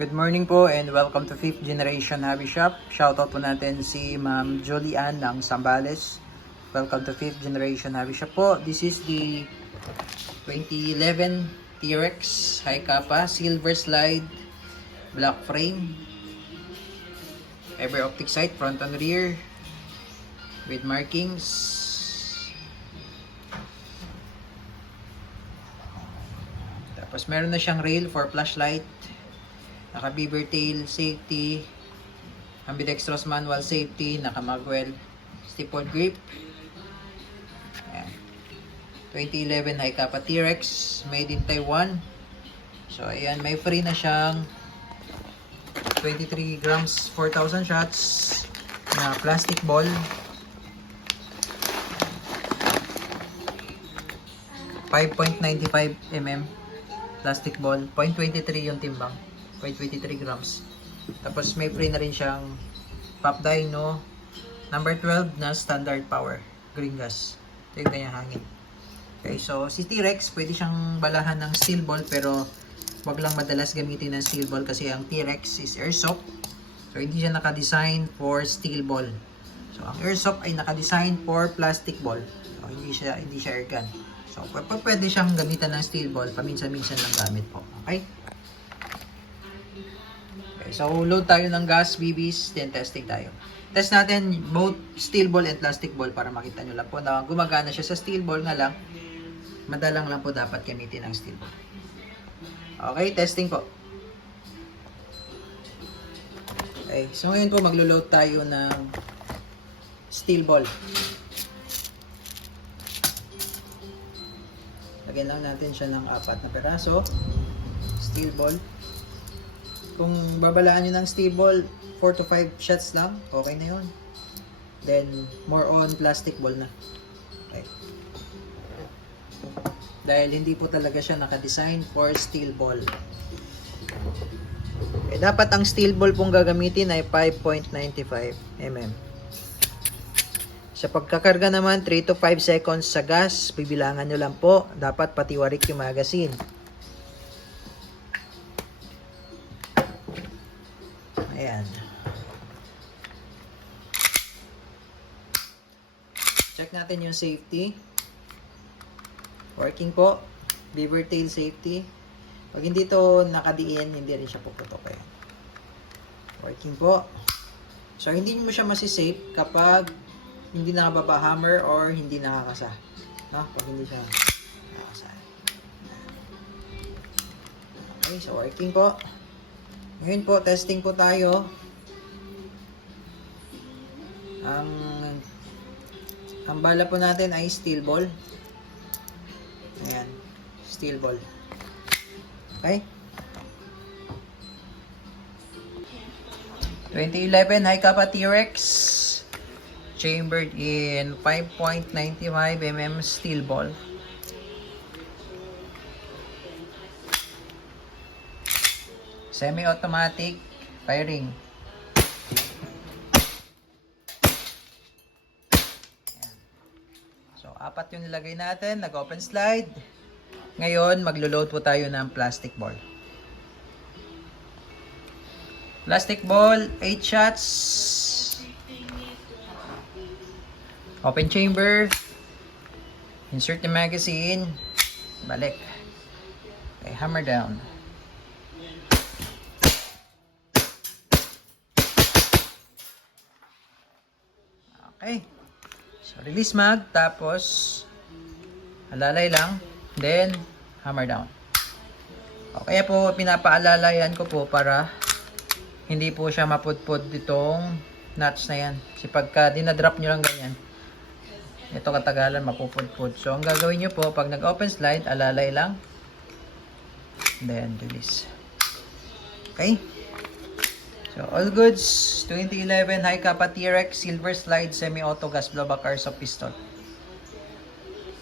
Good morning po and welcome to 5th Generation Hobby Shop. Shoutout po natin si Ma'am Jolian ng Zambales. Welcome to 5th Generation Hobby Shop po. This is the 2011 T-Rex High Kappa Silver Slide Black Frame. Ever optic sight front and rear with markings. Tapos meron na siyang rail for flashlight. Naka beaver tail safety, ambidextrous manual safety, naka magwell stippled grip. Ayan. 2011 High Kappa T-Rex made in Taiwan. So ayan, may free na siyang 23 grams 4,000 shots na plastic ball. 5.95 mm plastic ball, 0.23 yung timbang. 0.23 grams. Tapos may free na rin siyang Pop Dino number 12 na standard power green gas. Ito yung hangin. Okay, so si T-Rex pwede siyang balahan ng steel ball, pero wag lang madalas gamitin ng steel ball kasi ang T-Rex is airsoft. So hindi siya naka-design for steel ball. So ang airsoft ay naka-design for plastic ball. So hindi siya air gun. So pwede siyang gamitan ng steel ball, paminsan-minsan lang gamit po. Okay? So, load tayo ng gas, BBs, then testing tayo. Test natin both steel ball and plastic ball para makita nyo lang po na gumagana siya sa steel ball, nga lang madalang lang po dapat gamitin ang steel ball. Okay, testing po. Okay, so ngayon po maglo-load tayo ng steel ball. Lagyan lang natin siya ng 4 na peraso. Steel ball. Kung babalaan nyo ng steel ball, 4 to 5 shots lang, okay na yun. Then, more on plastic ball na. Okay. Dahil hindi po talaga siya naka-design for steel ball. Okay, dapat ang steel ball pong gagamitin ay 5.95 mm. Sa pagkakarga naman, 3 to 5 seconds sa gas, bibilangan nyo lang po. Dapat patiwarik yung magazine. Ayan. Check natin yung safety. Working po. Beaver tail safety. Pag hindi to nakadiin, hindi rin siya puputok. Working po. So, hindi mo siya masisafe kapag hindi nakababa hammer or hindi nakakasa. No? Pag hindi siya nakakasa. Okay, so working po. Ngayon po, testing po tayo. Ang bala po natin ay steel ball. Ayan, steel ball. Okay? 2011 High Kappa T-Rex chambered in 5.95 mm steel ball. Semi-automatic firing. Ayan. So, 4 yung nilagay natin. Nag-open slide. Ngayon, maglo-load po tayo ng plastic ball. Plastic ball, 8 shots. Open chamber. Insert the magazine. Balik. Okay, hammer down. Okay. So, release mag. Tapos, alalay lang. Then, hammer down. Okay po, pinapaalalayan ko po para hindi po siya mapudpud ditong nuts na yan. Kasi pagka dinadrop nyo lang ganyan, ito katagalan mapupudpud. So, ang gagawin nyo po, pag nag-open slide, alalay lang. Then, release. Okay. So, all goods, 2011 High Kappa T-Rex Silver Slide Semi-Auto Gas Blowback Airsoft Pistol.